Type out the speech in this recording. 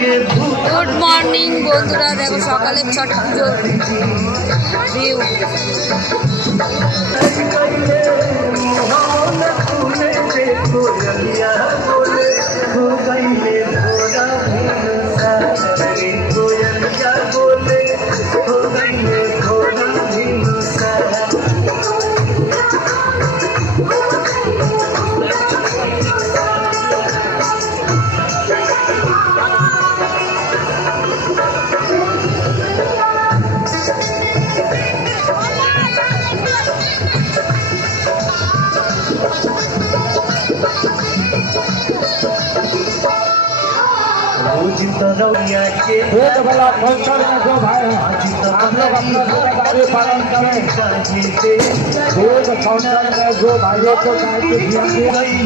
Good morning বন্ধুরা, দেখো সকালের ছট পুজোর ভিউ। एक भला फंक्शन में जो भाई हैं आप लोग अपना जिम्मेदारी पालन करें। एक फंक्शन में जो भाइयों को चाहिए ध्यान दें।